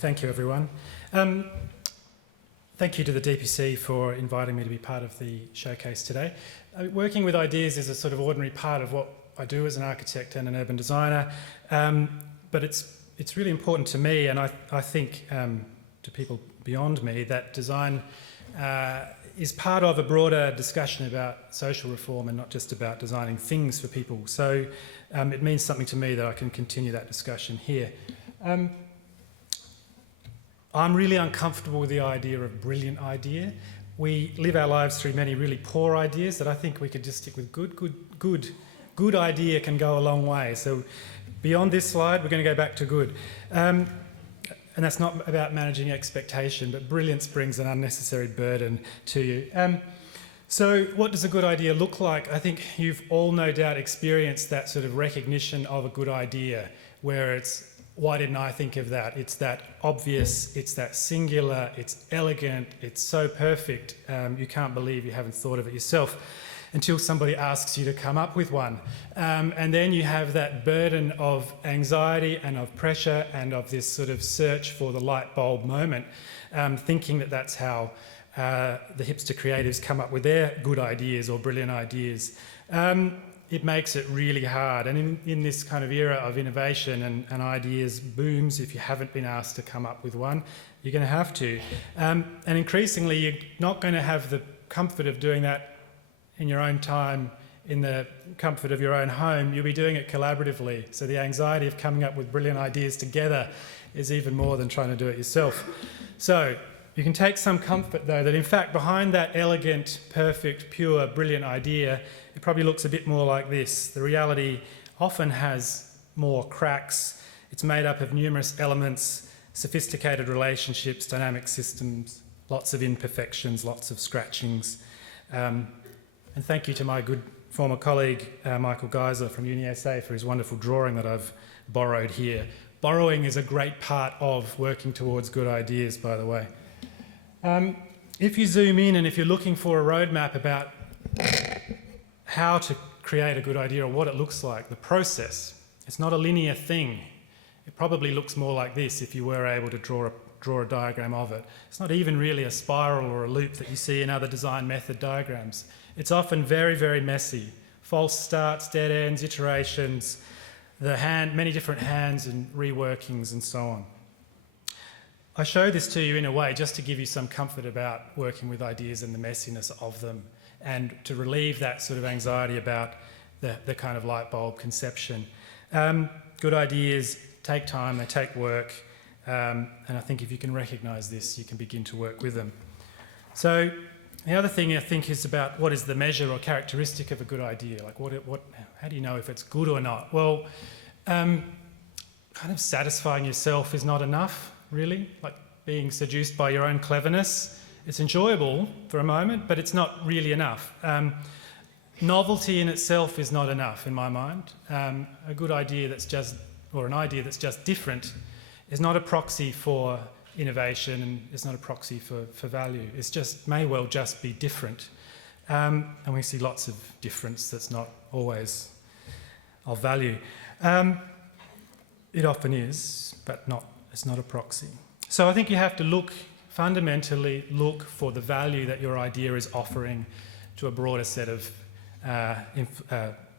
Thank you, everyone. Thank you to the DPC for inviting me to be part of the showcase today. Working with ideas is a sort of ordinary part of what I do as an architect and an urban designer, but it's really important to me, and I think to people beyond me, that design is part of a broader discussion about social reform and not just about designing things for people. So it means something to me that I can continue that discussion here. I'm really uncomfortable with the idea of brilliant idea. We live our lives through many really poor ideas that I think we could just stick with good idea can go a long way. So beyond this slide, we're going to go back to good. And that's not about managing expectation, but brilliance brings an unnecessary burden to you. So what does a good idea look like? I think you've all no doubt experienced that sort of recognition of a good idea, where it's, why didn't I think of that? It's that obvious, it's that singular, it's elegant, it's so perfect, you can't believe you haven't thought of it yourself until somebody asks you to come up with one. And then you have that burden of anxiety and of pressure and of this sort of search for the light bulb moment, thinking that that's how the hipster creatives come up with their good ideas or brilliant ideas. It makes it really hard. And in this kind of era of innovation and ideas booms, if you haven't been asked to come up with one, you're going to have to. And increasingly, you're not going to have the comfort of doing that in your own time, in the comfort of your own home. You'll be doing it collaboratively. So the anxiety of coming up with brilliant ideas together is even more than trying to do it yourself. So you can take some comfort, though, that in fact behind that elegant, perfect, pure, brilliant idea, it probably looks a bit more like this. The reality often has more cracks. It's made up of numerous elements, sophisticated relationships, dynamic systems, lots of imperfections, lots of scratchings. And thank you to my good former colleague, Michael Geiser from UniSA, for his wonderful drawing that I've borrowed here. Borrowing is a great part of working towards good ideas, by the way. If you zoom in and if you're looking for a roadmap about how to create a good idea or what it looks like, the process, it's not a linear thing. It probably looks more like this if you were able to draw a diagram of it. It's not even really a spiral or a loop that you see in other design method diagrams. It's often very, very messy. False starts, dead ends, iterations, many different hands and reworkings and so on. I show this to you in a way just to give you some comfort about working with ideas and the messiness of them, and to relieve that sort of anxiety about the kind of light bulb conception. Good ideas take time, they take work, and I think if you can recognise this, you can begin to work with them. So the other thing I think is about what is the measure or characteristic of a good idea? Like how do you know if it's good or not? Well, kind of satisfying yourself is not enough, really, like being seduced by your own cleverness. It's enjoyable for a moment, but it's not really enough. Novelty in itself is not enough in my mind. A good idea that's just, or an idea that's just different, is not a proxy for innovation and it's not a proxy for value. It's just, may well just be different. And we see lots of difference that's not always of value. It often is, but it's not a proxy. So I think you have to fundamentally look for the value that your idea is offering to a broader set of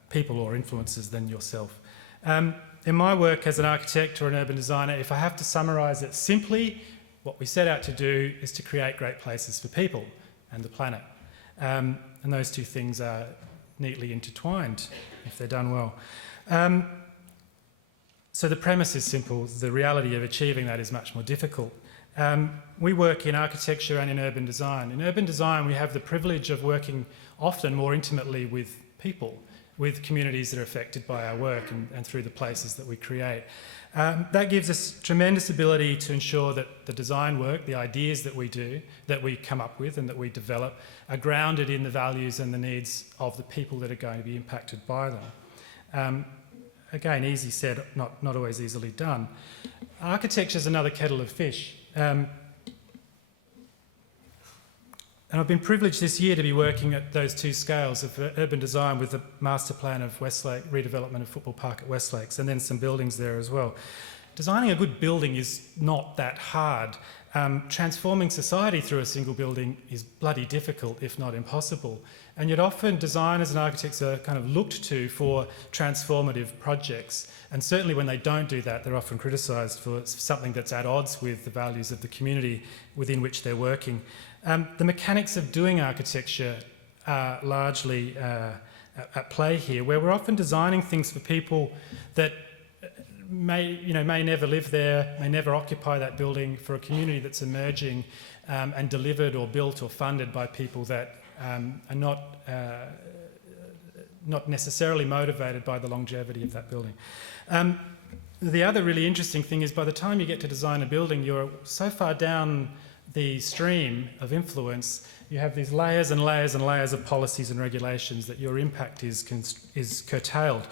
people or influences than yourself. In my work as an architect or an urban designer, if I have to summarise it simply, what we set out to do is to create great places for people and the planet. And those two things are neatly intertwined if they're done well. So the premise is simple. The reality of achieving that is much more difficult. We work in architecture and in urban design. In urban design, we have the privilege of working often more intimately with people, with communities that are affected by our work and through the places that we create. That gives us tremendous ability to ensure that the design work, the ideas that we do, that we come up with and that we develop, are grounded in the values and the needs of the people that are going to be impacted by them. Again, easy said, not always easily done. Architecture is another kettle of fish. And I've been privileged this year to be working at those two scales of urban design with the master plan of Westlake, redevelopment of football park at Westlakes, and then some buildings there as well. designing a good building is not that hard. Transforming society through a single building is bloody difficult, if not impossible. And yet often designers and architects are kind of looked to for transformative projects. And certainly when they don't do that, they're often criticised for something that's at odds with the values of the community within which they're working. The mechanics of doing architecture are largely at play here, where we're often designing things for people that may never live there, may never occupy that building, for a community that's emerging and delivered or built or funded by people that are not necessarily motivated by the longevity of that building. The other really interesting thing is by the time you get to design a building, you're so far down the stream of influence, you have these layers and layers and layers of policies and regulations that your impact is curtailed.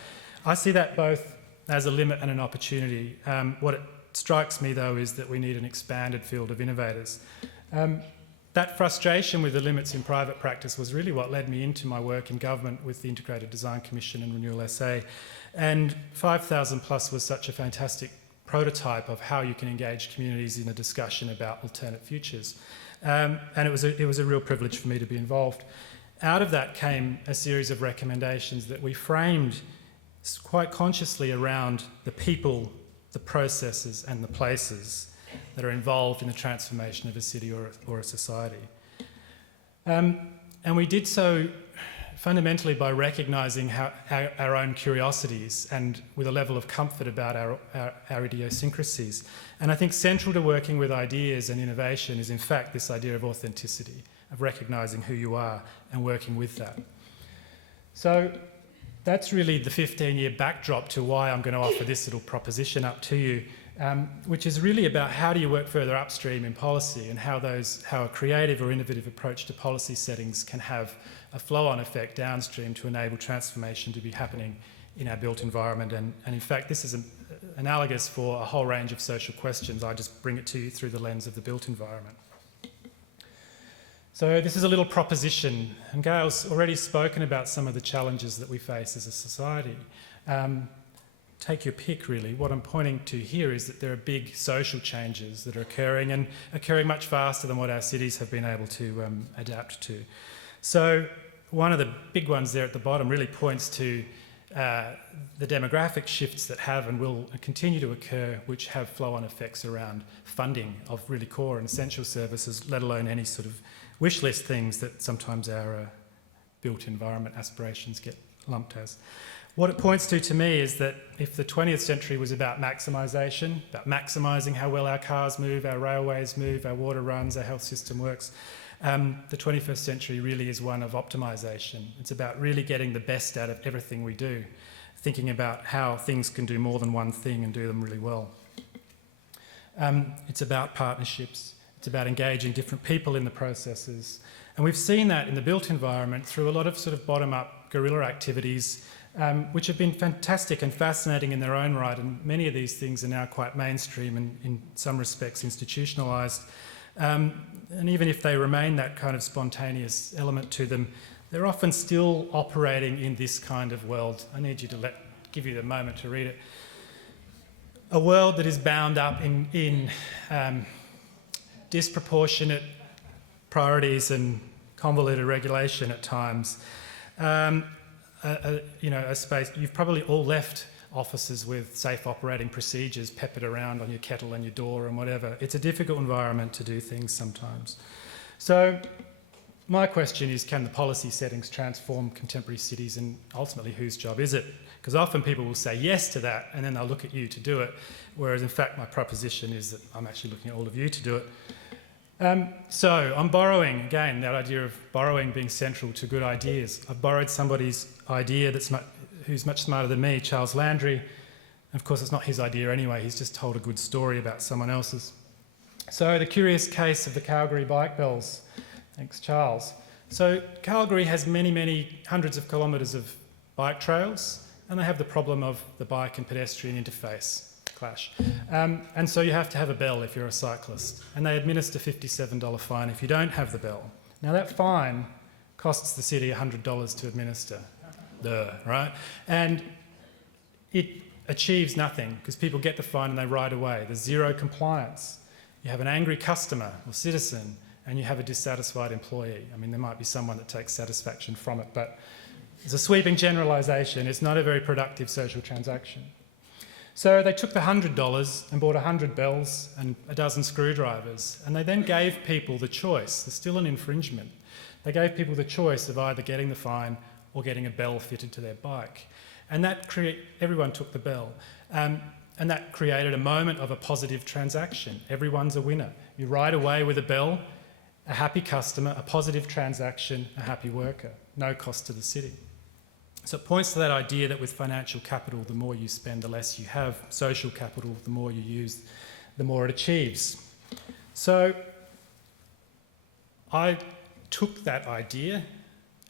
I see that both as a limit and an opportunity. What it strikes me, though, is that we need an expanded field of innovators. That frustration with the limits in private practice was really what led me into my work in government with the Integrated Design Commission and Renewal SA. And 5,000 Plus was such a fantastic prototype of how you can engage communities in a discussion about alternate futures. And it was a real privilege for me to be involved. Out of that came a series of recommendations that we framed quite consciously around the people, the processes and the places that are involved in the transformation of a city or a society. And we did so fundamentally by recognising our own curiosities and with a level of comfort about our idiosyncrasies. And I think central to working with ideas and innovation is in fact this idea of authenticity, of recognising who you are and working with that. So that's really the 15-year backdrop to why I'm going to offer this little proposition up to you, which is really about how do you work further upstream in policy and how a creative or innovative approach to policy settings can have a flow-on effect downstream to enable transformation to be happening in our built environment. And in fact, this is analogous for a whole range of social questions. I just bring it to you through the lens of the built environment. So this is a little proposition, and Gail's already spoken about some of the challenges that we face as a society. Take your pick, really. What I'm pointing to here is that there are big social changes that are occurring and occurring much faster than what our cities have been able to adapt to. So one of the big ones there at the bottom really points to the demographic shifts that have and will continue to occur, which have flow-on effects around funding of really core and essential services, let alone any sort of wish list things that sometimes our built environment aspirations get lumped as. What it points to me is that if the 20th century was about maximisation, about maximising how well our cars move, our railways move, our water runs, our health system works, the 21st century really is one of optimisation. It's about really getting the best out of everything we do, thinking about how things can do more than one thing and do them really well. It's about partnerships. It's about engaging different people in the processes. And we've seen that in the built environment through a lot of sort of bottom-up guerrilla activities, which have been fantastic and fascinating in their own right. And many of these things are now quite mainstream and in some respects institutionalised. And even if they remain that kind of spontaneous element to them, they're often still operating in this kind of world. I need you to give you the moment to read it. A world that is bound up in disproportionate priorities and convoluted regulation at times. A space, you've probably all left offices with safe operating procedures peppered around on your kettle and your door and whatever. It's a difficult environment to do things sometimes. So my question is, can the policy settings transform contemporary cities, and ultimately whose job is it? Because often people will say yes to that and then they'll look at you to do it, whereas in fact my proposition is that I'm actually looking at all of you to do it. So I'm borrowing, again, that idea of borrowing being central to good ideas. I've borrowed somebody's idea who's much smarter than me, Charles Landry. Of course, it's not his idea anyway. He's just told a good story about someone else's. So the curious case of the Calgary bike bells. Thanks, Charles. So Calgary has many, many hundreds of kilometres of bike trails, and they have the problem of the bike and pedestrian interface clash. And so you have to have a bell if you're a cyclist, and they administer $57 fine if you don't have the bell. Now that fine costs the city $100 to administer, right? And it achieves nothing because people get the fine and they ride away. There's zero compliance. You have an angry customer or citizen and you have a dissatisfied employee. I mean, there might be someone that takes satisfaction from it, but it's a sweeping generalisation. It's not a very productive social transaction. So they took the $100 and bought 100 bells and a dozen screwdrivers, and they then gave people the choice. There's still an infringement. They gave people the choice of either getting the fine or getting a bell fitted to their bike. And everyone took the bell. And that created a moment of a positive transaction. Everyone's a winner. You ride away with a bell, a happy customer, a positive transaction, a happy worker. No cost to the city. So it points to that idea that with financial capital, the more you spend, the less you have. Social capital, the more you use, the more it achieves. So I took that idea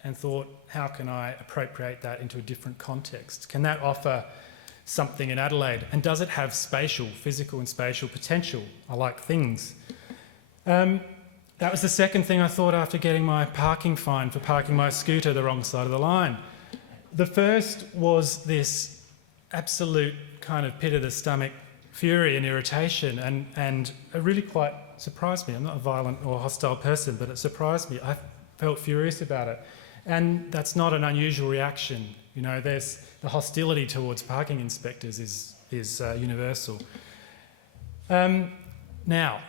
and thought, how can I appropriate that into a different context? Can that offer something in Adelaide? And does it have physical and spatial potential? I like things. That was the second thing I thought after getting my parking fine for parking my scooter the wrong side of the line. The first was this absolute kind of pit of the stomach fury and irritation, and it really quite surprised me. I'm not a violent or hostile person, but it surprised me. I felt furious about it. And that's not an unusual reaction. You know, there's the hostility towards parking inspectors is universal. Now,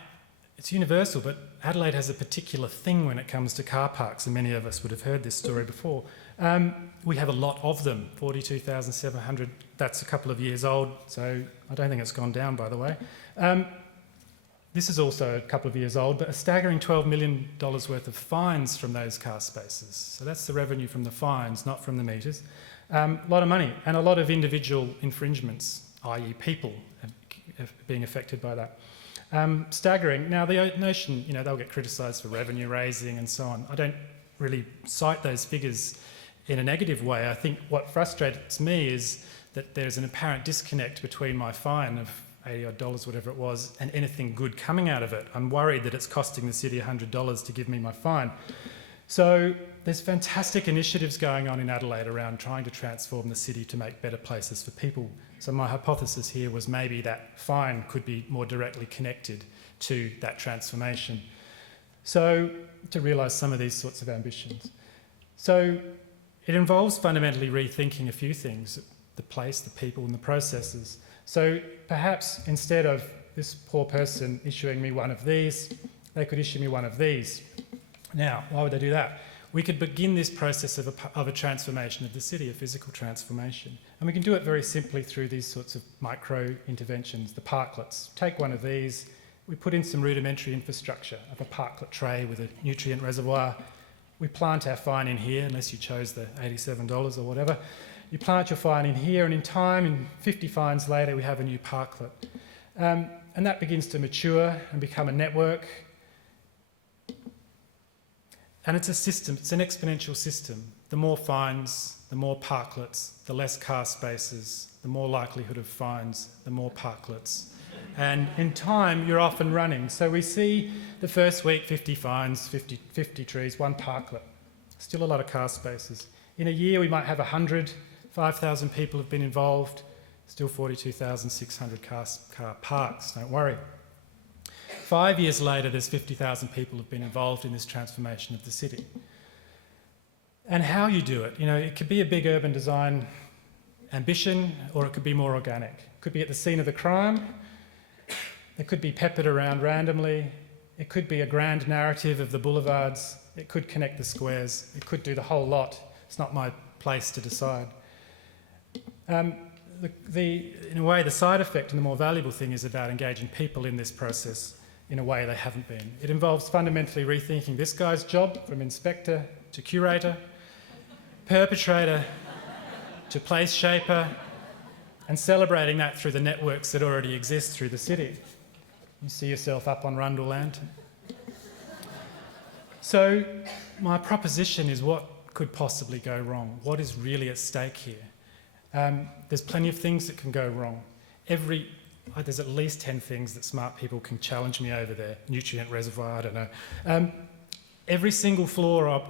it's universal, but Adelaide has a particular thing when it comes to car parks, and many of us would have heard this story before. We have a lot of them, 42,700. That's a couple of years old, so I don't think it's gone down, by the way. This is also a couple of years old, but a staggering $12 million worth of fines from those car spaces. So that's the revenue from the fines, not from the meters. A lot of money and a lot of individual infringements, i.e. people being affected by that. Staggering. Now, the notion, you know, they'll get criticised for revenue raising and so on. I don't really cite those figures in a negative way. I think what frustrates me is that there's an apparent disconnect between my fine of $80 odd, whatever it was, and anything good coming out of it. I'm worried that it's costing the city $100 to give me my fine. So there's fantastic initiatives going on in Adelaide around trying to transform the city to make better places for people. So my hypothesis here was maybe that fine could be more directly connected to that transformation. So to realise some of these sorts of ambitions. So it involves fundamentally rethinking a few things, the place, the people and the processes. So perhaps instead of this poor person issuing me one of these, they could issue me one of these. Now, why would they do that? We could begin this process of a transformation of the city, a physical transformation. And we can do it very simply through these sorts of micro interventions, the parklets. Take one of these, we put in some rudimentary infrastructure of a parklet tray with a nutrient reservoir. We plant our fine in here, unless you chose the $87 or whatever. You plant your fine in here, and in time, in 50 fines later, we have a new parklet. And that begins to mature and become a network. And it's a system, it's an exponential system. The more fines, the more parklets, the less car spaces, the more likelihood of fines, the more parklets. And in time, you're off and running. So we see the first week, 50 fines, 50 trees, one parklet. Still a lot of car spaces. In a year, we might have 100, 5,000 people have been involved, still 42,600 car parks, don't worry. 5 years later, there's 50,000 people have been involved in this transformation of the city. And how you do it, you know, it could be a big urban design ambition, or it could be more organic. It could be at the scene of the crime. It could be peppered around randomly. It could be a grand narrative of the boulevards. It could connect the squares. It could do the whole lot. It's not my place to decide. In a way, the side effect and the more valuable thing is about engaging people in this process in a way they haven't been. It involves fundamentally rethinking this guy's job from inspector to curator, perpetrator to place shaper, and celebrating that through the networks that already exist through the city. You see yourself up on Rundle Lantern. So my proposition is, what could possibly go wrong? What is really at stake here? There's plenty of things that can go wrong. There's at least 10 things that smart people can challenge me over there. Nutrient reservoir, I don't know. Every single flaw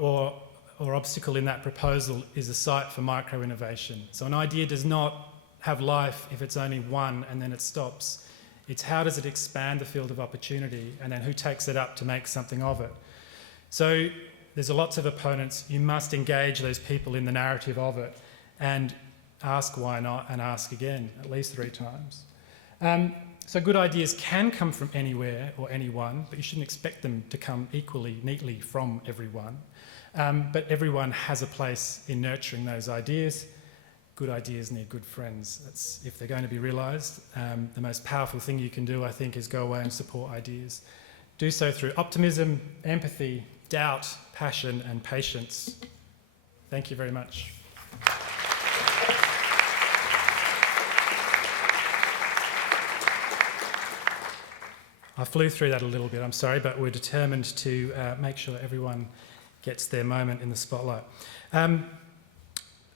or obstacle in that proposal is a site for micro-innovation. So an idea does not have life if it's only one and then it stops. It's how does it expand the field of opportunity, and then who takes it up to make something of it. So there's lots of opponents. You must engage those people in the narrative of it and ask why not and ask again, at least 3 times. So good ideas can come from anywhere or anyone, but you shouldn't expect them to come equally, neatly from everyone. But everyone has a place in nurturing those ideas. Good ideas need good friends. That's, if they're going to be realised, the most powerful thing you can do, I think, is go away and support ideas. Do so through optimism, empathy, doubt, passion and patience. Thank you very much. I flew through that a little bit, I'm sorry, but we're determined to make sure everyone gets their moment in the spotlight.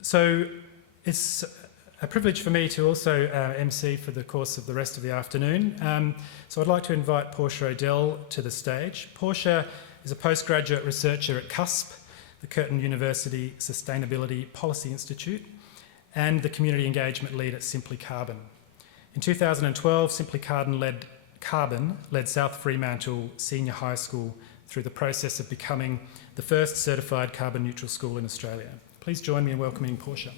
So it's a privilege for me to also MC for the course of the rest of the afternoon. So I'd like to invite Portia Odell to the stage. Portia is a postgraduate researcher at CUSP, the Curtin University Sustainability Policy Institute, and the community engagement lead at Simply Carbon. In 2012, Simply Carbon led South Fremantle Senior High School through the process of becoming the first certified carbon neutral school in Australia. Please join me in welcoming Portia.